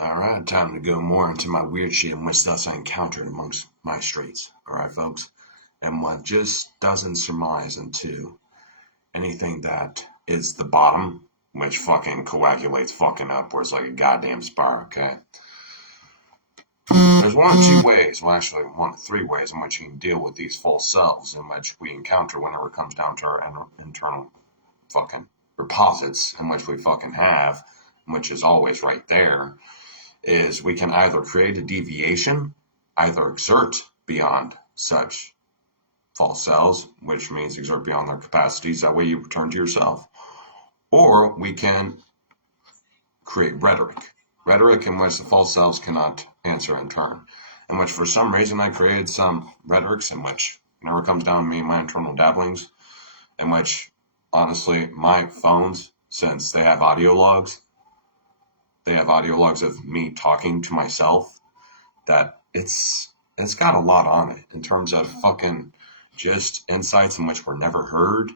Alright, time to go more into my weird shit and what stuff I encountered amongst my streets. Alright, folks? And what just doesn't surmise into anything that is the bottom, which fucking coagulates fucking upwards like a goddamn spar, okay? There's one or two ways, well actually one or three ways in which you can deal with these false selves in which we encounter whenever it comes down to our internal fucking reposits in which we fucking have, which is always right there, is we can either create a deviation, either exert beyond such false selves, which means exert beyond their capacities, that way you return to yourself. Or we can create rhetoric. Rhetoric in which the false selves cannot answer in turn. In which for some reason I created some rhetorics in which whenever it comes down to me and my internal dabblings, in which honestly my phones, since they have audio logs of me talking to myself, that it's got a lot on it in terms of fucking just insights in which were never heard,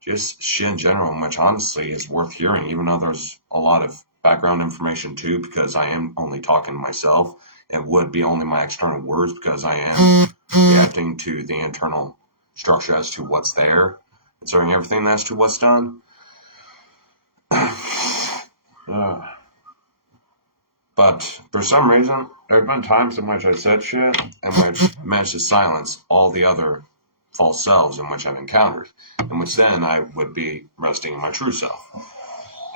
just shit in general in which honestly is worth hearing, even though there's a lot of background information too, because I am only talking to myself. It would be only my external words because I am reacting to the internal structure as to what's there, considering everything as to what's done. But for some reason, there have been times in which I said shit and which managed to silence all the other false selves in which I've encountered, in which then I would be resting in my true self.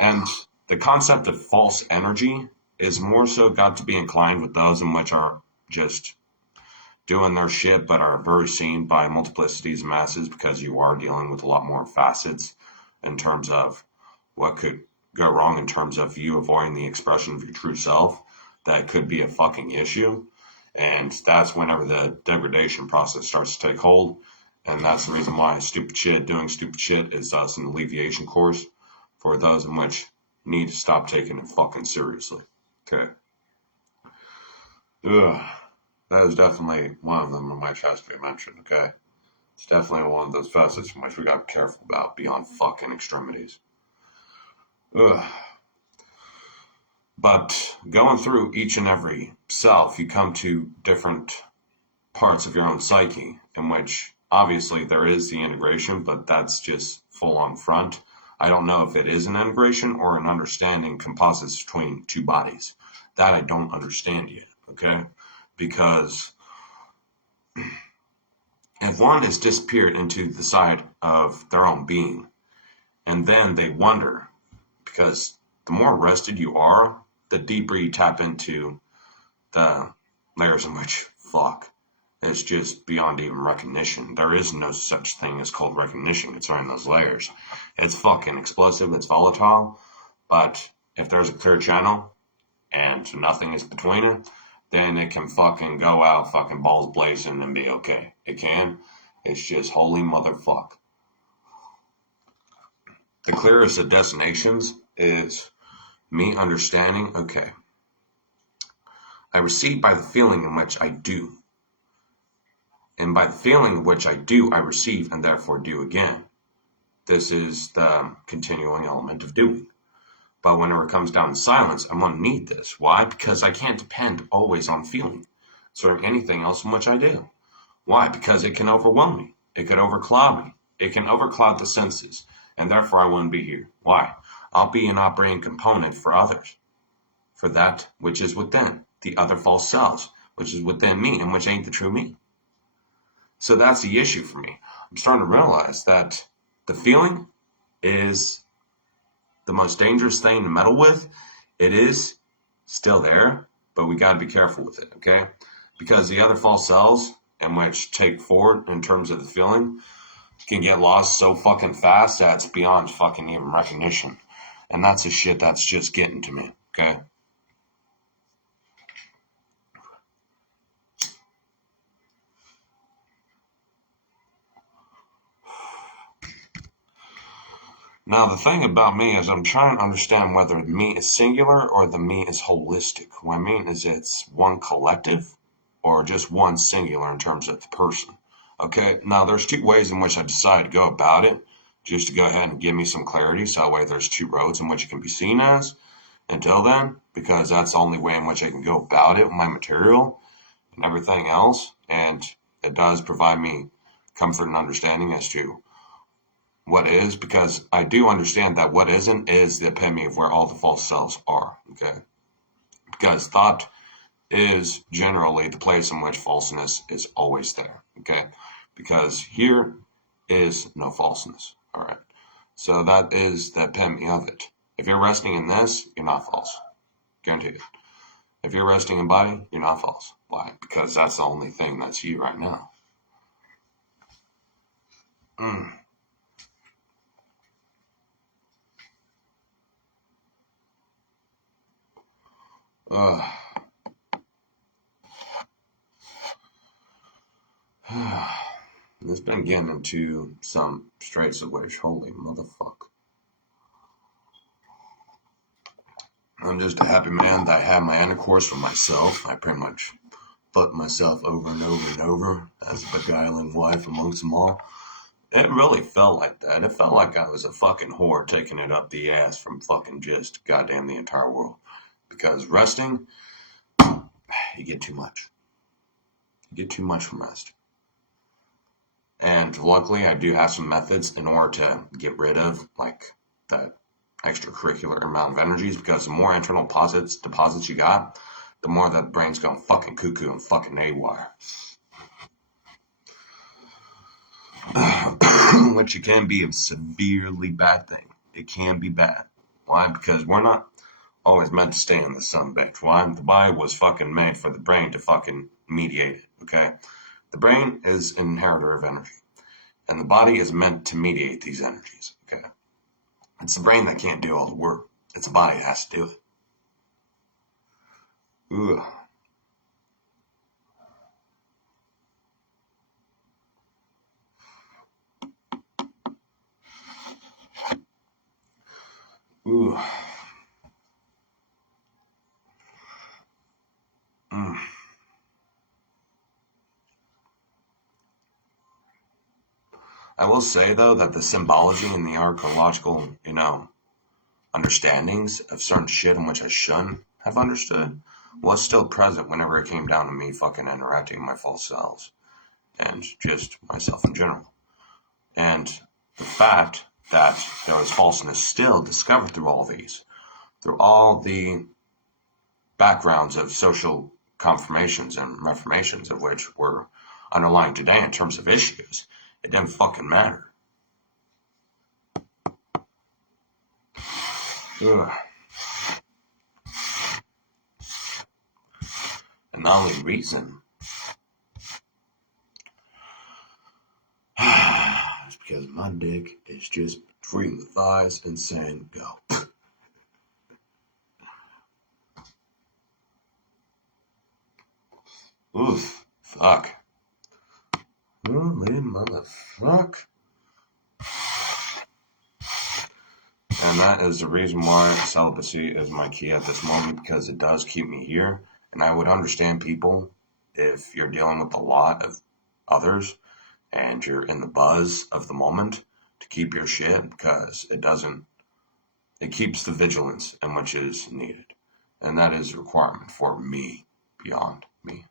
And the concept of false energy is more so got to be inclined with those in which are just doing their shit but are very seen by multiplicities of masses, because you are dealing with a lot more facets in terms of what could go wrong in terms of you avoiding the expression of your true self. That could be a fucking issue. And that's whenever the degradation process starts to take hold. And that's the reason why doing stupid shit is thus an alleviation course for those in which need to stop taking it fucking seriously. Okay. Ugh. That is definitely one of them in which has to be mentioned, okay? It's definitely one of those facets in which we gotta be careful about beyond fucking extremities. Ugh. But going through each and every self, you come to different parts of your own psyche, in which obviously there is the integration, but that's just full on front. I don't know if it is an integration or an understanding composites between two bodies. That I don't understand yet, okay? Because if one has disappeared into the side of their own being, and then they wonder, because the more rested you are, the deeper you tap into the layers in which, fuck, it's just beyond even recognition. There is no such thing as called recognition concerning those layers. It's fucking explosive, it's volatile, but if there's a clear channel and nothing is between it, then it can fucking go out fucking balls blazing and be okay. It can. It's just holy motherfuck. The clearest of destinations is me understanding, okay, I receive by the feeling in which I do. And by the feeling in which I do, I receive and therefore do again. This is the continuing element of doing. But whenever it comes down to silence, I'm going to need this. Why? Because I can't depend always on feeling. So anything else in which I do. Why? Because it can overwhelm me. It could overcloud me. It can overcloud the senses. And therefore I wouldn't be here. Why? I'll be an operating component for others. For that which is within. The other false selves. Which is within me and which ain't the true me. So that's the issue for me. I'm starting to realize that the feeling is the most dangerous thing to meddle with. It is still there, but we got to be careful with it, okay? Because the other false selves, in which take forward in terms of the feeling, can get lost so fucking fast that it's beyond fucking even recognition. And that's the shit that's just getting to me, okay? Now, the thing about me is I'm trying to understand whether me is singular or the me is holistic. What I mean is it's one collective or just one singular in terms of the person. Okay, now there's two ways in which I decide to go about it, just to go ahead and give me some clarity, so that way there's two roads in which it can be seen as. until then, because that's the only way in which I can go about it with my material and everything else. And it does provide me comfort and understanding as to what is, because I do understand that what isn't is the epitome of where all the false selves are, okay? Because thought is generally the place in which falseness is always there, okay? Because here is no falseness, all right? So that is the epitome of it. If you're resting in this, you're not false, guaranteed it. If you're resting in body, you're not false. Why? Because that's the only thing that's you right now. It's been getting into some straits of which, holy motherfuck. I'm just a happy man that I have my intercourse with myself. I pretty much fuck myself over and over and over as a beguiling wife amongst them all. It really felt like that. It felt like I was a fucking whore taking it up the ass from fucking just goddamn the entire world. Because resting, you get too much. You get too much from rest. And luckily, I do have some methods in order to get rid of, like, that extracurricular amount of energies, because the more internal deposits you got, the more that brain's going fucking cuckoo and fucking haywire. Which it can be a severely bad thing. It can be bad. Why? Because we're not always meant to stay in the sunbaked. Why? The body was fucking made for the brain to fucking mediate it, okay? The brain is an inheritor of energy, and the body is meant to mediate these energies, okay? It's the brain that can't do all the work. It's the body that has to do it. Ugh. Ooh. I will say, though, that the symbology and the archaeological, understandings of certain shit in which I shouldn't have understood was still present whenever it came down to me fucking interacting with my false selves and just myself in general. And the fact that there was falseness still discovered through all the backgrounds of social confirmations and reformations of which were underlying today in terms of issues, it didn't fucking matter. Ugh. And the only reason is because my dick is just between the thighs and saying go. Oof, fuck. Holy motherfuck. And that is the reason why celibacy is my key at this moment, because it does keep me here. And I would understand people if you're dealing with a lot of others and you're in the buzz of the moment to keep your shit, because it keeps the vigilance in which is needed. And that is a requirement for me, beyond me,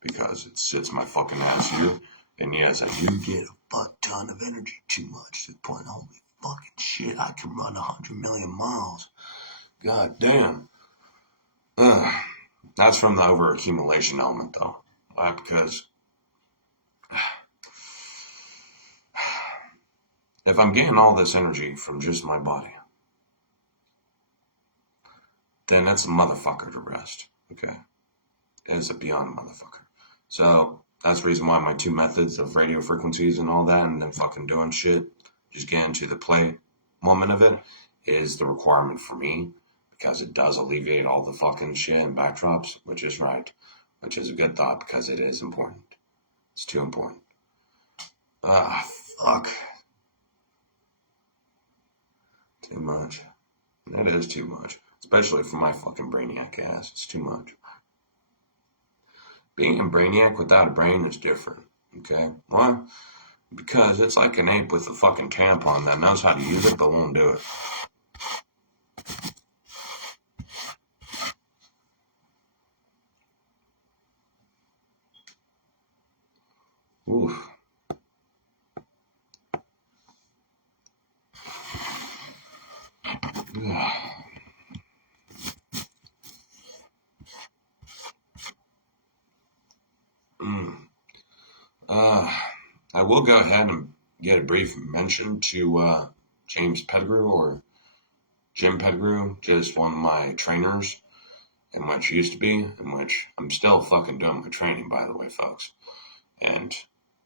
because it sits my fucking ass here. And yes, I do get a fuck ton of energy, too much, to the point, holy fucking shit, I can run 100 million miles. God damn. That's from the overaccumulation element, though. Because if I'm getting all this energy from just my body, then that's a motherfucker to rest, okay? It's a beyond motherfucker. So that's the reason why my two methods of radio frequencies and all that, and then fucking doing shit, just getting to the play moment of it, is the requirement for me, because it does alleviate all the fucking shit and backdrops, which is right, which is a good thought, because it is important. It's too important. Fuck. Too much. It is too much. Especially for my fucking brainiac ass. It's too much. Being a brainiac without a brain is different. Okay? Why? Because it's like an ape with a fucking tampon that knows how to use it but won't do it. Oof. I will go ahead and get a brief mention to James Pettigrew, or Jim Pettigrew, just one of my trainers, in which used to be, in which I'm still fucking doing my training, by the way, folks. And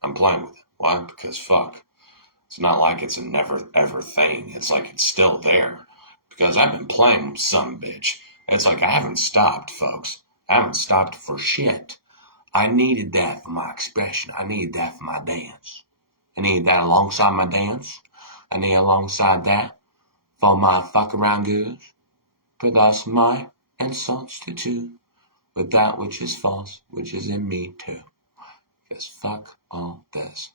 I'm playing with it. Why? Because fuck. It's not like it's a never ever thing. It's like it's still there. Because I've been playing with some bitch. It's like I haven't stopped, folks. I haven't stopped for shit. I needed that for my expression. I needed that for my dance. I needed that alongside my dance. I need alongside that for my fuck around goods. For thus my insults to two, with that which is false, which is in me too. Because fuck all this.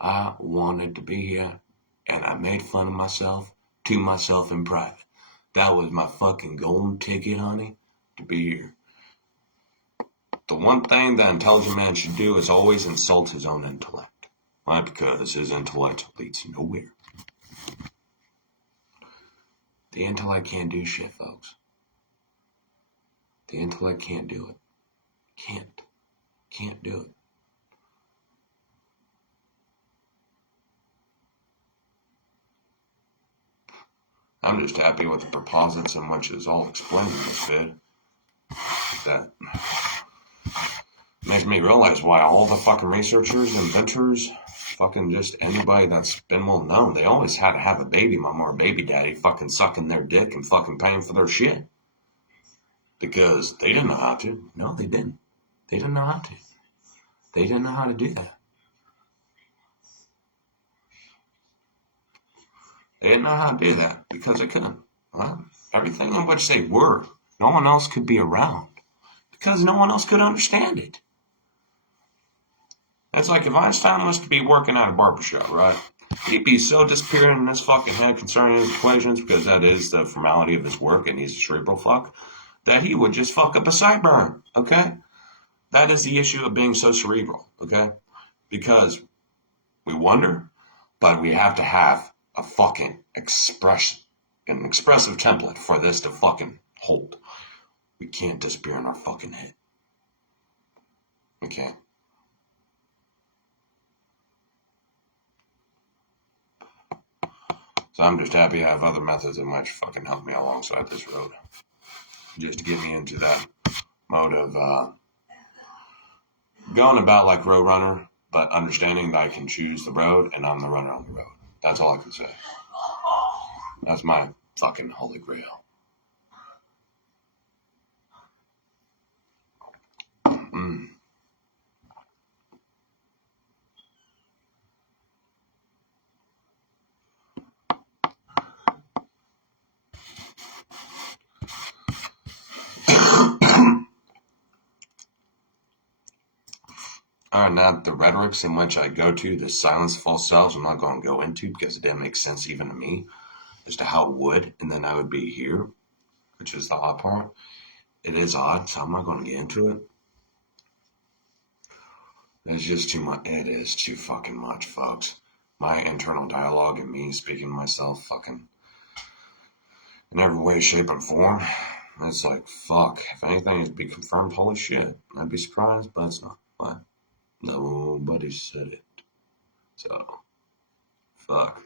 I wanted to be here, and I made fun of myself to myself in private. That was my fucking golden ticket, honey, to be here. The one thing that intelligent man should do is always insult his own intellect. Why? Because his intellect leads nowhere. The intellect can't do shit, folks. The intellect can't do it. Can't do it. I'm just happy with the proposits in which is all explained in this vid. That makes me realize why all the fucking researchers, inventors, fucking just anybody that's been well known, they always had to have a baby mama or a baby daddy fucking sucking their dick and fucking paying for their shit. Because they didn't know how to. No, they didn't. They didn't know how to. They didn't know how to do that. They didn't know how to do that because they couldn't. Well, everything in which they were, no one else could be around because no one else could understand it. That's like if Einstein was to be working at a barbershop, right? He'd be so disappearing in his fucking head concerning his equations, because that is the formality of his work and he's a cerebral fuck, that he would just fuck up a sideburn, okay? That is the issue of being so cerebral, okay? Because we wonder, but we have to have a fucking an expressive template for this to fucking hold. We can't disappear in our fucking head. Okay? So I'm just happy I have other methods in which fucking help me alongside this road. Just to get me into that mode of going about like Roadrunner, but understanding that I can choose the road and I'm the runner on the road. That's all I can say. That's my fucking holy grail. Are not the rhetorics in which I go to, the silence of false selves, I'm not going to go into because it didn't make sense even to me as to how it would, and then I would be here, which is the odd part. It is odd, so I'm not going to get into it. It's just too much. It is too fucking much, folks. My internal dialogue and me speaking to myself fucking in every way, shape, and form. It's like, fuck. If anything is to be confirmed, holy shit. I'd be surprised, but it's not. Why? Nobody said it. So, fuck.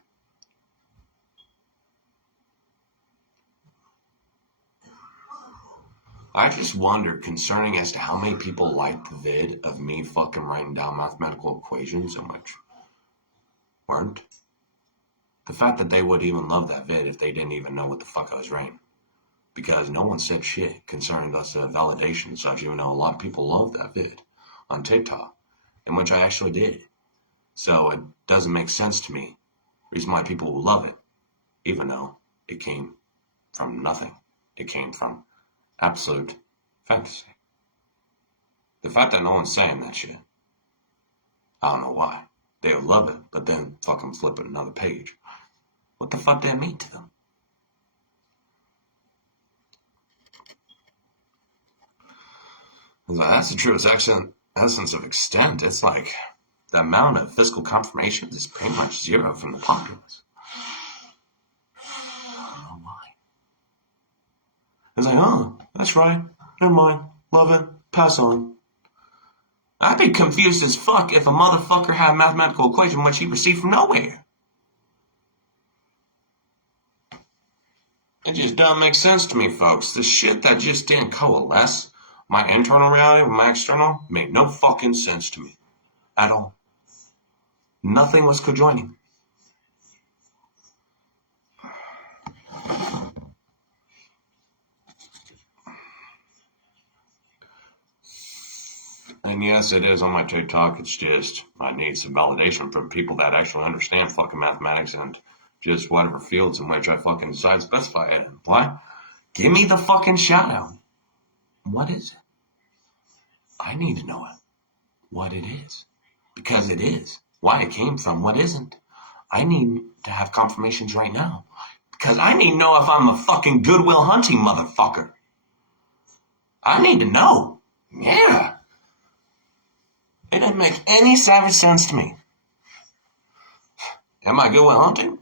I just wonder concerning as to how many people liked the vid of me fucking writing down mathematical equations and which weren't. The fact that they would even love that vid if they didn't even know what the fuck I was writing. Because no one said shit concerning us validation and such, even though a lot of people love that vid on TikTok, in which I actually did. So it doesn't make sense to me. Reason why people will love it, even though it came from nothing. It came from absolute fantasy. The fact that no one's saying that shit, I don't know why. They would love it, but then fucking flip it another page. What the fuck did it mean to them? That's the true essence of extent. It's like the amount of physical confirmations is pretty much zero from the populace. I don't know why. It's like, oh, that's right. Never mind. Love it. Pass on. I'd be confused as fuck if a motherfucker had a mathematical equation which he received from nowhere. It just doesn't make sense to me, folks. The shit that just didn't coalesce, my internal reality with my external, made no fucking sense to me. At all. Nothing was conjoining. And yes, it is on my TikTok. It's just, I need some validation from people that actually understand fucking mathematics and just whatever fields in which I fucking decide to specify it in. Why? Give me the fucking shout out. What is it? I need to know it. What it is. Because it is. Why it came from, what isn't. I need to have confirmations right now. Because I need to know if I'm a fucking Goodwill Hunting motherfucker. I need to know. Yeah. It didn't make any savage sense to me. Am I Goodwill Hunting?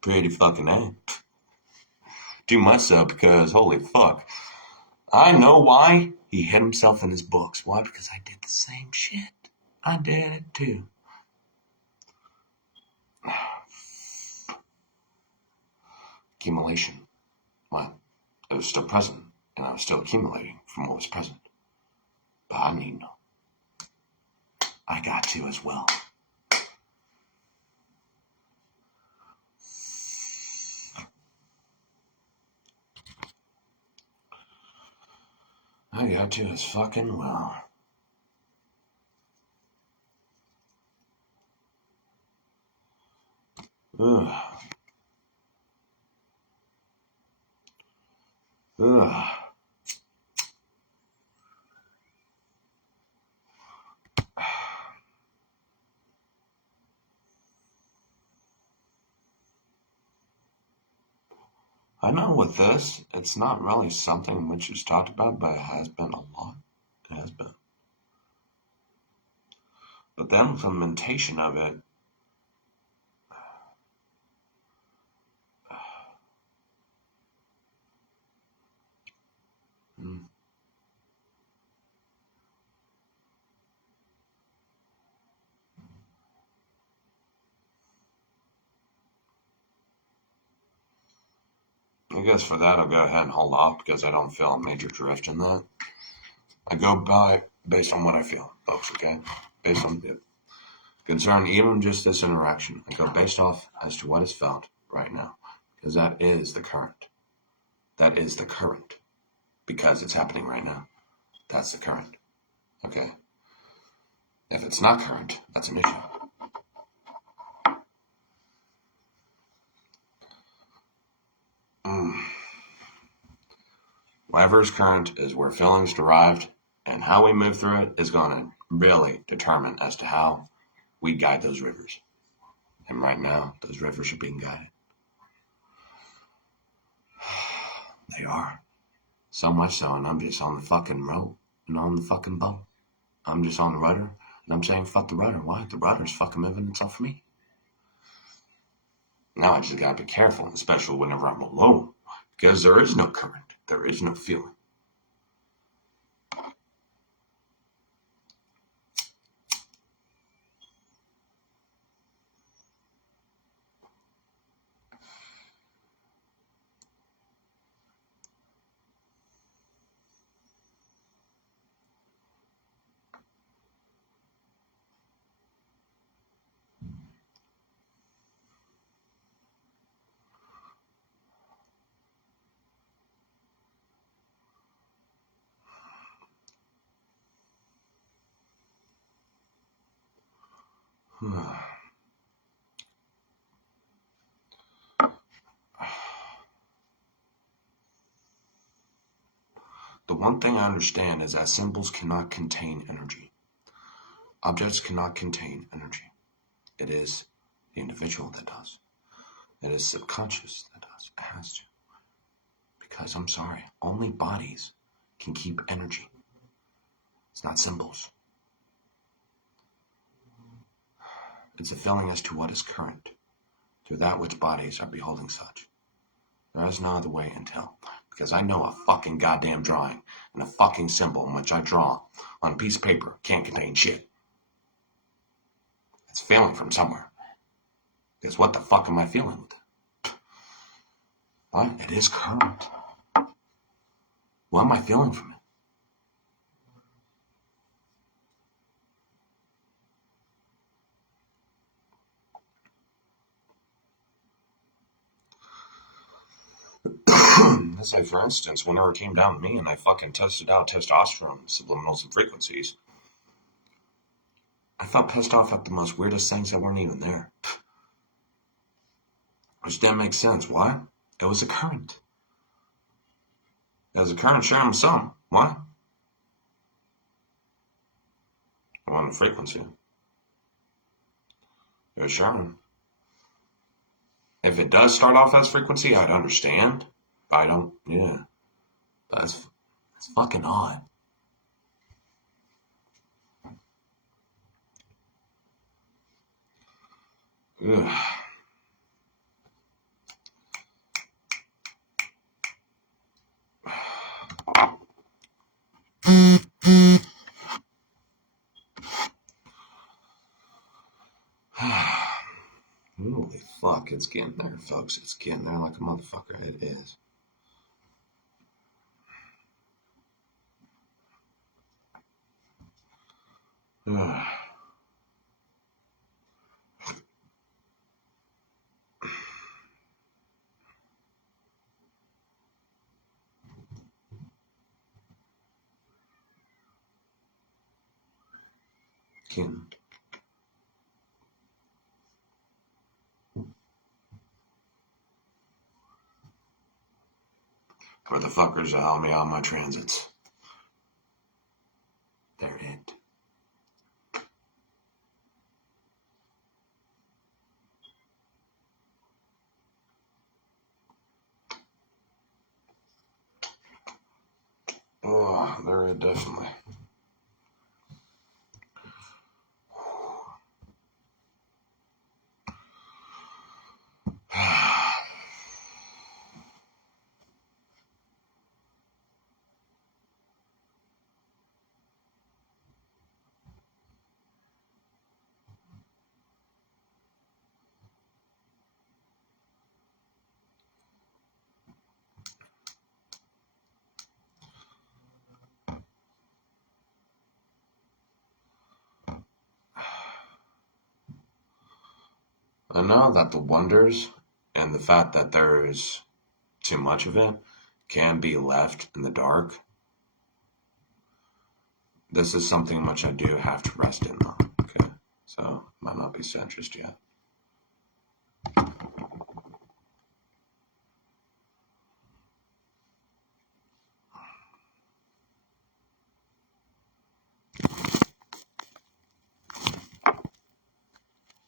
Pretty fucking A. Too much so because, holy fuck. I know why he hid himself in his books. Why? Because I did the same shit. I did it too. Accumulation. Well, it was still present, and I was still accumulating from what was present. But I need to know. I got to as well. I got to as fucking well. Ugh. Ugh. I know with this, it's not really something which is talked about, but it has been a lot. It has been. But the implementation of it, I guess for that I'll go ahead and hold off because I don't feel a major drift in that. I go by based on what I feel, folks, okay? Based on it. Concern even just this interaction. I go based off as to what is felt right now. Because that is the current. That is the current. Because it's happening right now. That's the current. Okay? If it's not current, that's an issue. Whatever is current is where feelings derived, and how we move through it is going to really determine as to how we guide those rivers. And right now, those rivers are being guided. They are. So much so, and I'm just on the fucking rope and on the fucking boat. I'm just on the rudder, and I'm saying, fuck the rudder. Why? The rudder's fucking moving itself for me. Now I just gotta be careful, especially whenever I'm alone, because there is no current. There is no feeling. The one thing I understand is that symbols cannot contain energy. Objects cannot contain energy. It is the individual that does. It is subconscious that does. It has to. Because I'm sorry, only bodies can keep energy. It's not symbols. It's a feeling as to what is current, to that which bodies are beholding such. There is no other way until, because I know a fucking goddamn drawing and a fucking symbol in which I draw on a piece of paper can't contain shit. It's a feeling from somewhere. Because what the fuck am I feeling with it? What? It is current. What am I feeling from it? Let's say, for instance, whenever it came down to me and I fucking tested out testosterone, subliminals, and frequencies, I felt pissed off at the most weirdest things that weren't even there. Which didn't make sense. Why? It was a current. It was a current sharing some. Why? I want a frequency. It was sharing. If it does start off as frequency, I'd understand. But I don't, yeah. But it's fucking odd. Ugh. Holy fuck, it's getting there, folks. It's getting there like a motherfucker. It is. Ugh. Getting. For the fuckers that help me on my transits. They're it. Oh, they're it, definitely. I know that the wonders and the fact that there is too much of it can be left in the dark. This is something which I do have to rest in, though. Okay, so might not be so interested yet.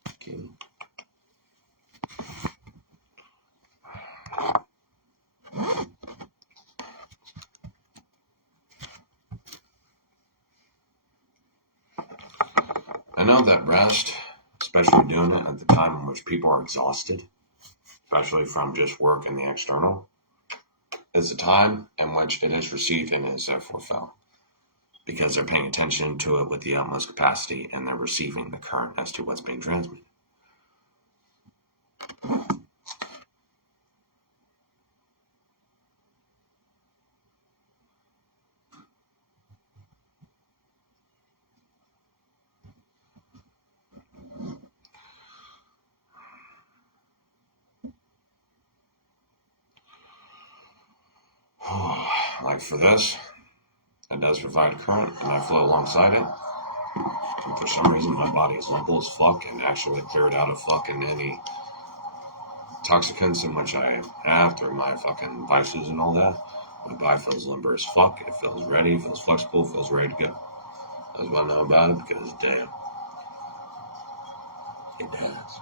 Okay. I know that rest, especially doing it at the time in which people are exhausted, especially from just work and the external, is a time in which it is received and is therefore felt. Because they're paying attention to it with the utmost capacity and they're receiving the current as to what's being transmitted. Like for this, it does provide current and I flow alongside it. And for some reason, my body is limple as fuck and actually cleared out of fucking any toxicants in which I have through my fucking vices and all that. My body feels limber as fuck. It feels ready, feels flexible, feels ready to go. That's what I know about it because, damn, it does.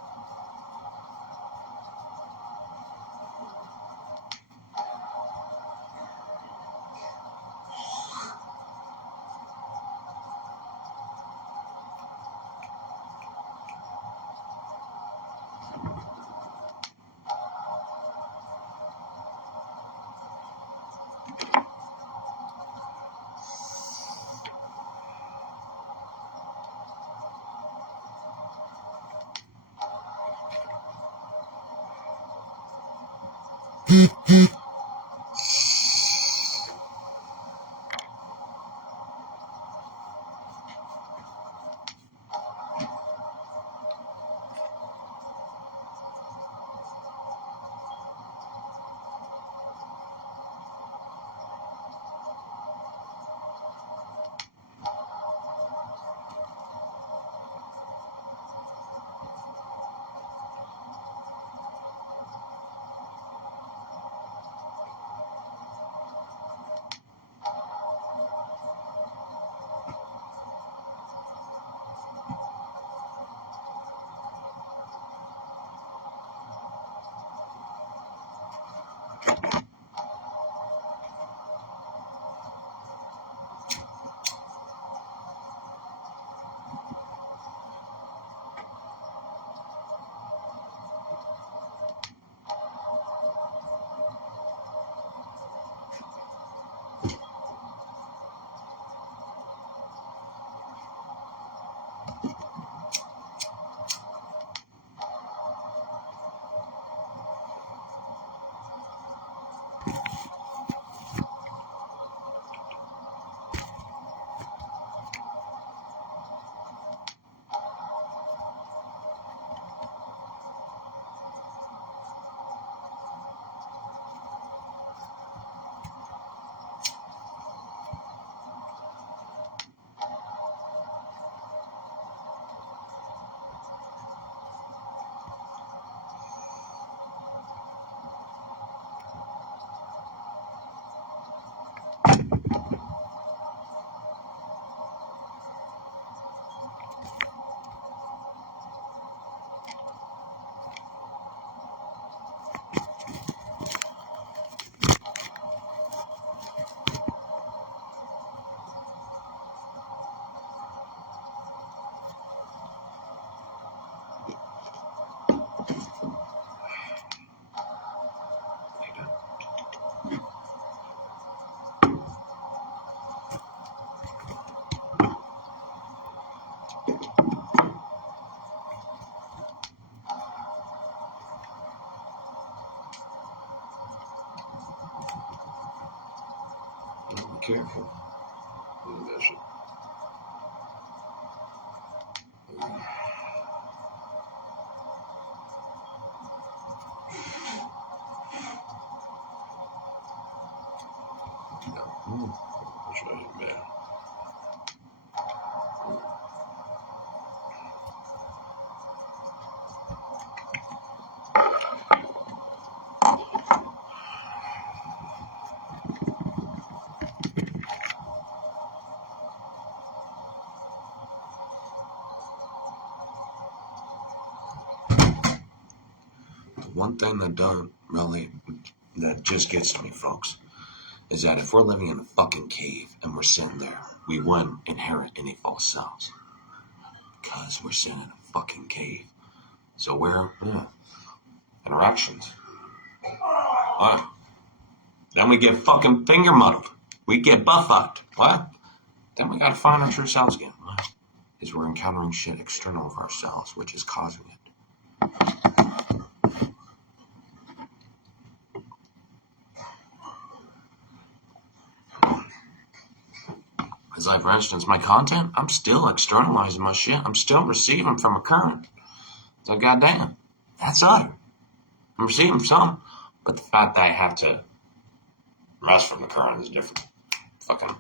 Careful. One thing that just gets to me, folks, is that if we're living in a fucking cave and we're sitting there, we wouldn't inherit any false selves. Because we're sitting in a fucking cave. So we're, interactions. What? Then we get fucking finger muddled. We get butt fucked. What? Then we gotta find our true selves again. What? Is we're encountering shit external of ourselves, which is causing it. Because like, for instance, my content, I'm still externalizing my shit. I'm still receiving from a current. So goddamn, that's utter. I'm receiving some, but the fact that I have to rest from the current is different. Fucking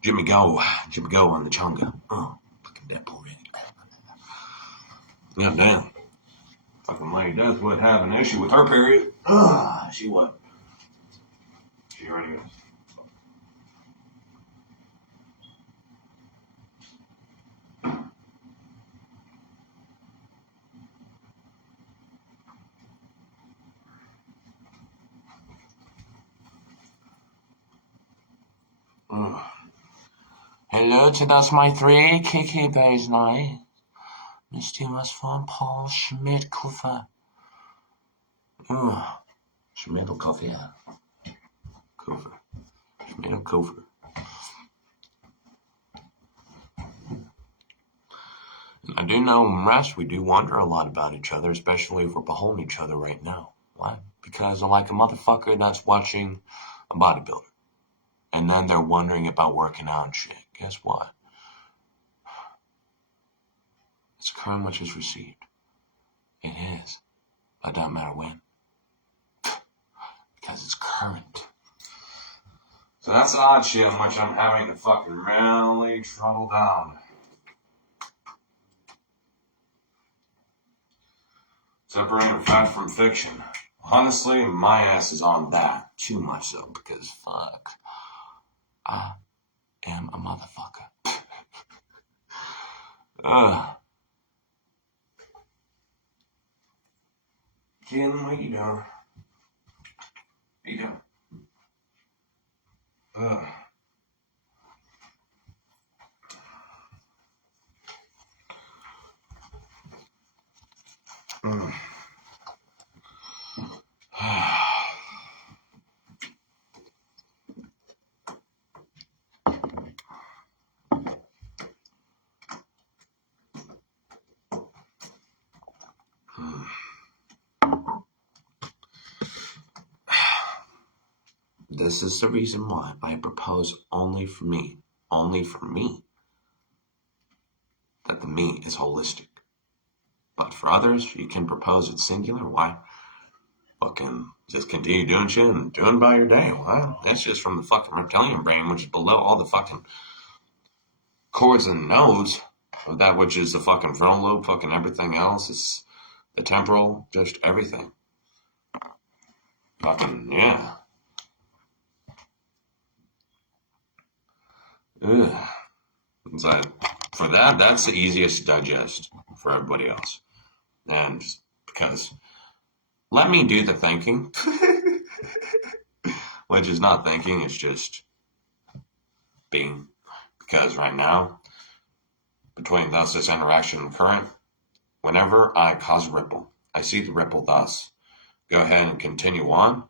Jimmy Go on the chunga. Oh, fucking Deadpool. Goddamn. Fucking Lady Death would have an issue with her period. She would. She already is. Hello to those my three Kiki days night. Misty was von Paul Schmidt Kuffer. Schmidt Kuffer, yeah. Kuffer. Schmidt Kuffer. I do know in rest we do wonder a lot about each other, especially if we're beholding each other right now. Why? Because I'm like a motherfucker that's watching a bodybuilder. And then they're wondering about working out and shit. Guess what? It's current which is received. It is. But it doesn't matter when. Because it's current. So that's the odd shit on which I'm having to fucking really trouble down. Separating fact from fiction. Honestly, my ass is on that. Too much so, because fuck. I am a motherfucker. Ken, what you doing? What you doing? This is the reason why I propose only for me, that the me is holistic. But for others, you can propose it singular. Why? Fucking just continue doing shit and doing by your day. Well, that's just from the fucking reptilian brain, which is below all the fucking cords and nodes of that which is the fucking frontal lobe, fucking everything else. It's the temporal, just everything. Fucking, yeah. Ugh. It's like, for that, that's the easiest to digest for everybody else. And because let me do the thinking, which is not thinking, it's just being. Because right now, between thus this interaction and current, whenever I cause a ripple, I see the ripple thus go ahead and continue on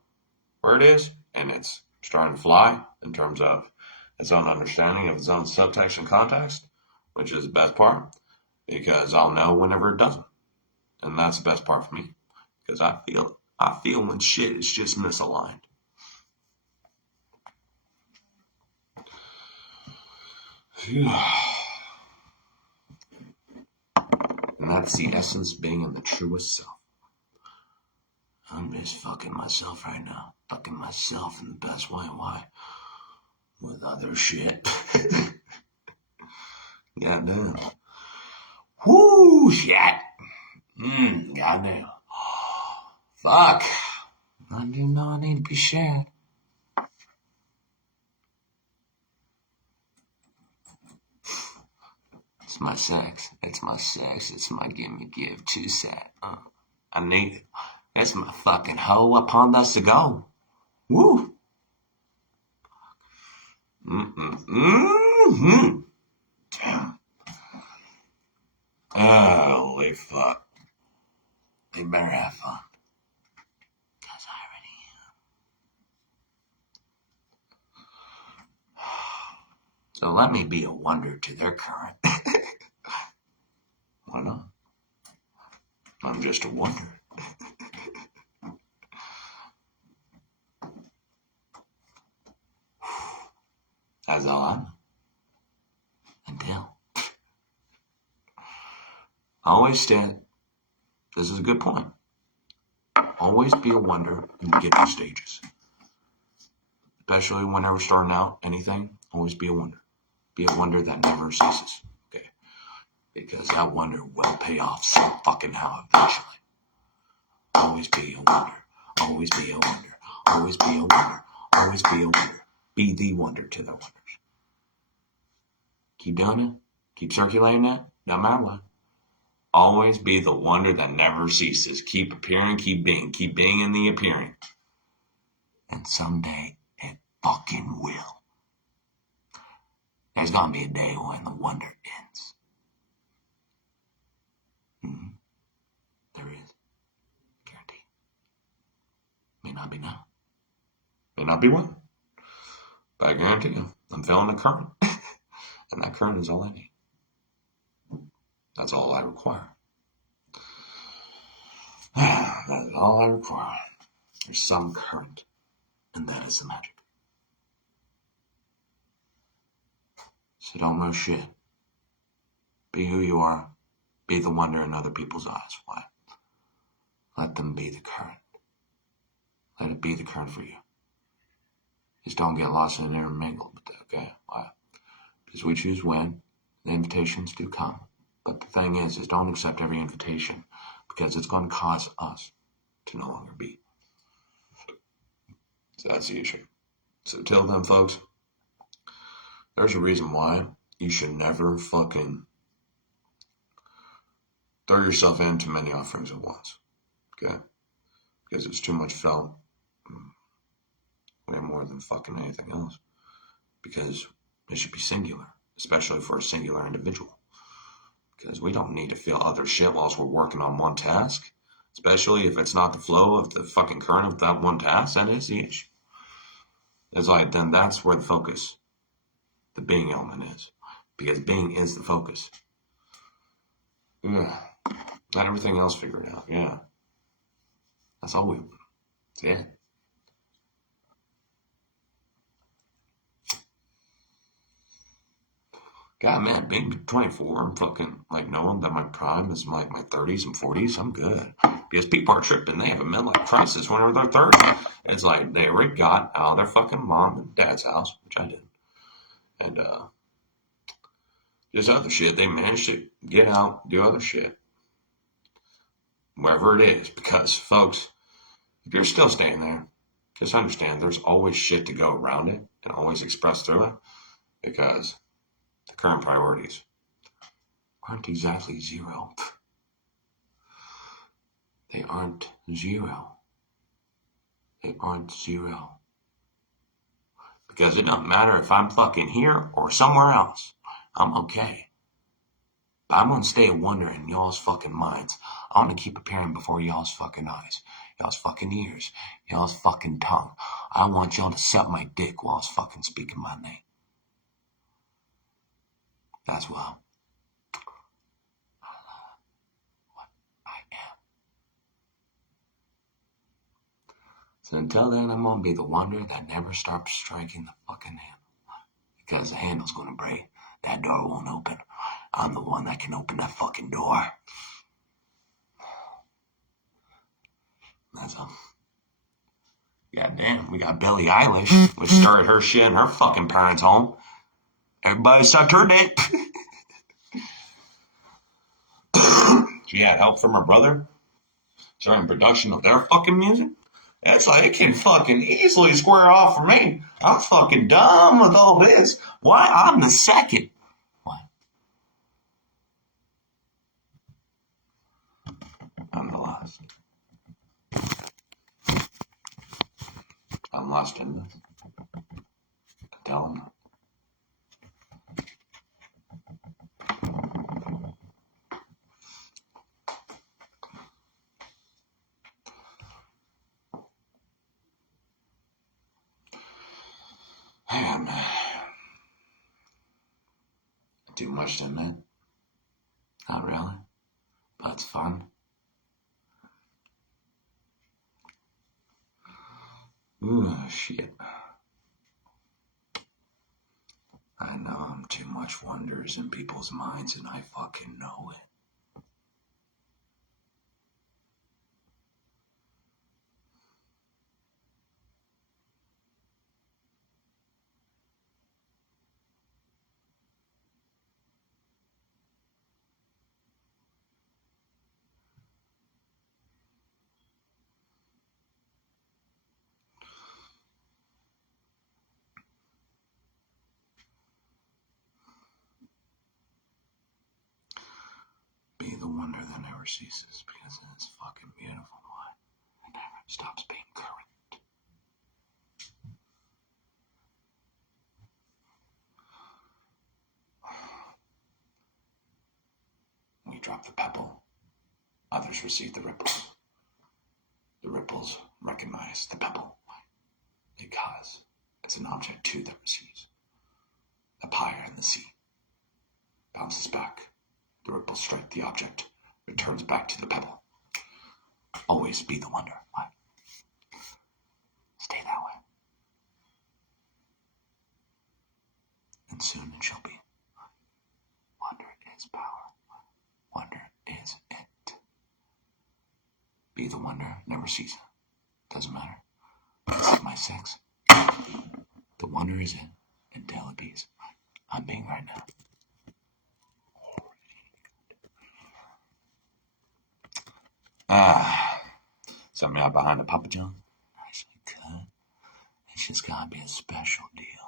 where it is, and it's starting to fly in terms of its own understanding of its own subtext and context, which is the best part, because I'll know whenever it doesn't. And that's the best part for me, because I feel when shit is just misaligned. And that's the essence of being in the truest self. I'm just fucking myself right now. Fucking myself in the best way. Why? With other shit. Goddamn. Whoo, shit. Goddamn. Fuck. I do know I need to be shared. It's my sex. It's my sex. It's my give, too sad. I need it. It's my fucking hoe upon us to go. Woo. Damn. Holy fuck. They better have fun. Because I already am. So let me be a wonder to their current. Why not? I'm just a wonder. That's all I know. Until. Always stand. This is a good point. Always be a wonder in the beginning stages. Especially whenever starting out anything, always be a wonder. Be a wonder that never ceases. Okay? Because that wonder will pay off so fucking how eventually. Always be a wonder. Always be a wonder. Always be a wonder. Always be a wonder. Be the wonder to their wonders. Keep doing it. Keep circulating that. No matter what. Always be the wonder that never ceases. Keep appearing, keep being in the appearing. And someday it fucking will. There's gonna be a day when the wonder ends. There is. Guaranteed. May not be now. May not be one. But I guarantee you, I'm feeling the current. And that current is all I need. That's all I require. That is all I require. There's some current, and that is the magic. So don't know shit. Be who you are. Be the wonder in other people's eyes. Why? Let them be the current. Let it be the current for you. Just don't get lost in it and mingle. Okay? Why? Because we choose when. The invitations do come. But the thing is don't accept every invitation, because it's going to cause us to no longer be. So that's the issue. So till then, folks, there's a reason why you should never fucking throw yourself into many offerings at once. Okay? Because it's too much felt. Way more than fucking anything else. Because it should be singular, especially for a singular individual. Because we don't need to feel other shit whilst we're working on one task. Especially if it's not the flow of the fucking current of that one task. That is the issue. It's like, then that's where the focus, the being element is. Because being is the focus. Yeah. Let everything else figure it out. Yeah. That's all that's it. God, man, being 24 and fucking, like, knowing that my prime is like my 30s and 40s, I'm good. Because people are tripping. They have a midlife crisis whenever they're 30. It's like they already got out of their fucking mom and dad's house, which I did. And, just other shit. They managed to get out, do other shit. Wherever it is. Because, folks, if you're still staying there, just understand there's always shit to go around it and always express through it. Because the current priorities aren't exactly zero. They aren't zero. They aren't zero. Because it doesn't matter if I'm fucking here or somewhere else. I'm okay. But I'm gonna stay a wonder in y'all's fucking minds. I wanna keep appearing before y'all's fucking eyes, y'all's fucking ears, y'all's fucking tongue. I want y'all to suck my dick while I was fucking speaking my name. That's what I am. So until then, I'm gonna be the wonder that never stops striking the fucking handle. Because the handle's gonna break. That door won't open. I'm the one that can open that fucking door. That's all. Goddamn, we got Billie Eilish, which started her shit in her fucking parents' home. Everybody sucked her dick. She had help from her brother during production of their fucking music. It's like, it can fucking easily square off for me. I'm fucking done with all this. Why? I'm the second. What? I'm the last. I'm lost in this. Tell them. Man, too much to admit. Not really, but it's fun. Ooh, shit. I know I'm too much wonders in people's minds, and I fucking know it. Be the wonder that never ceases, because it's fucking beautiful. Why? It never stops being current. We drop the pebble, others receive the ripples. The ripples recognize the pebble, because it's an object too that receives. Up higher in the sea, bounces back. The ripples strike the object, returns back to the pebble. Always be the wonder. Why? and soon it shall be. Wonder is power. Wonder is it. Be the wonder, never cease. Doesn't matter. This is my 6. The wonder is in, until it bees. I'm being right now. Something out behind the Papa John. Nicely cut. It's just gotta be a special deal.